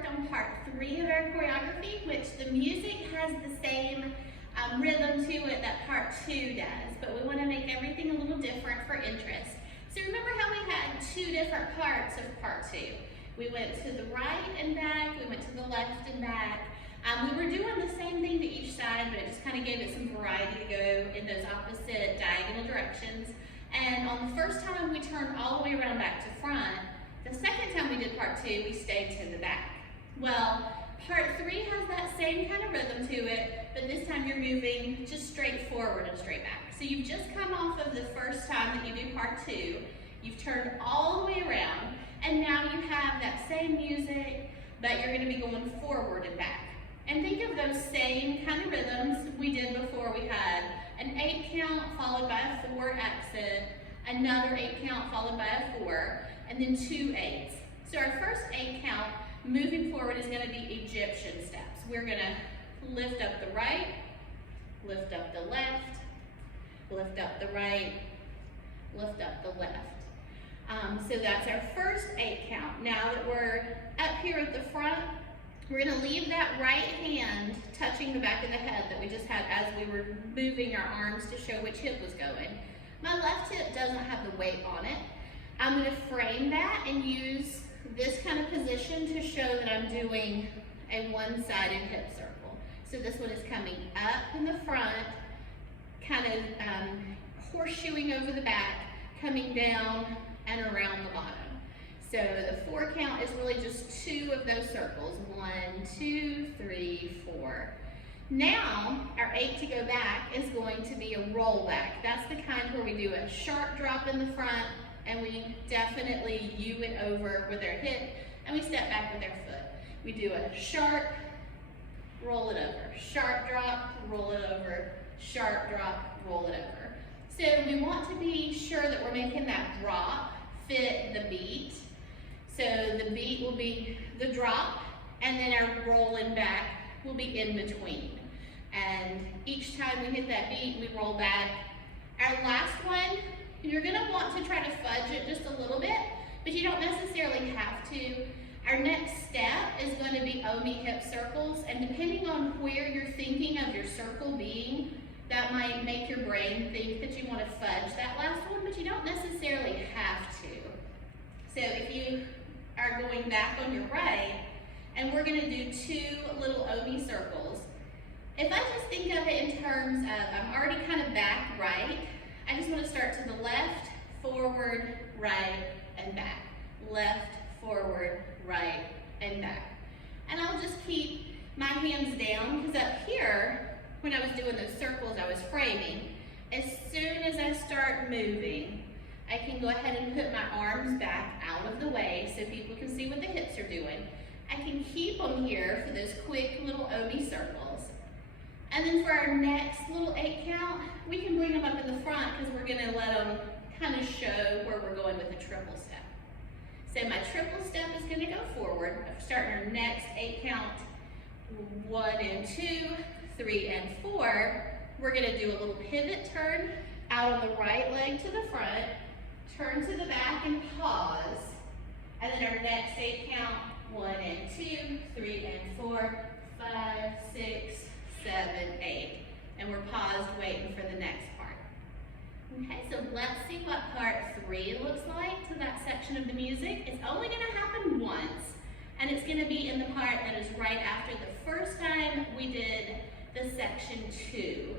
worked on part 3 of our choreography, which the music has the same rhythm to it that part 2 does, but we want to make everything a little different for interest. So remember how we had 2 different parts of part 2. We went to the right and back, we went to the left and back. We were doing the same thing to each side, but it just kind of gave it some variety to go in those opposite diagonal directions. And on the first time, we turned all the way around back to front. The second time we did part 2, we stayed to the back. Well, part 3 has that same kind of rhythm to it, but this time you're moving just straight forward and straight back. So you've just come off of the first time that you do part 2, you've turned all the way around, and now you have that same music, but you're going to be going forward and back. And think of those same kind of rhythms we did before. We had an 8 count followed by a 4 exit, another 8 count followed by a 4, and then 2 8s. So our first 8 count moving forward is going to be Egyptian steps. We're going to lift up the right, lift up the left, lift up the right, lift up the left. So that's our first 8 count. Now that we're up here at the front, we're going to leave that right hand touching the back of the head that we just had as we were moving our arms to show which hip was going. My left hip doesn't have the weight on it. I'm going to frame that and use this kind of position to show that I'm doing a one-sided hip circle. So this one is coming up in the front, kind of horseshoeing over the back, coming down and around the bottom. So the 4 count is really just 2 of those circles. 1, 2, 3, 4. Now, our 8 to go back is going to be a roll back. That's the kind where we do a sharp drop in the front and we definitely U it over with our hip and we step back with our foot. We do a sharp, roll it over, sharp drop, roll it over, sharp drop, roll it over. So we want to be sure that we're making that drop fit the beat. So the beat will be the drop, and then our rolling back will be in between. And each time we hit that beat, we roll back. Our last one, you're gonna want to try to fudge it just a little bit, but you don't necessarily have to. Our next step is going to be Omi hip circles, and depending on where you're thinking of your circle being, that might make your brain think that you want to fudge that last one, but you don't necessarily have to. So if you are going back on your right, and we're going to do 2 little Omi circles. If I just think of it in terms of, I'm already kind of back right, I just want to start to the left, forward, right, and back. Left, forward, right, and back. And I'll just keep my hands down, because up here, when I was doing those circles I was framing, as soon as I start moving, I can go ahead and put my arms back out of the way so people can see what the hips are doing. I can keep them here for those quick little Omi circles. And then for our next little 8 count, we can bring them up in the front because we're going to let them kind of show where we're going with a triple step. So my triple step is going to go forward. I'm starting our next 8 count, 1 and 2, 3 and 4. We're going to do a little pivot turn out on the right leg to the front, turn to the back and pause, and then our next 8 count, 1 and 2, 3 and 4, 5, 6, 7, 8. And we're paused waiting for the next part. Okay, so let's see what part 3 looks like to that section of the music. It's only going to happen once, and it's going to be in the part that is right after the first time we did the section 2.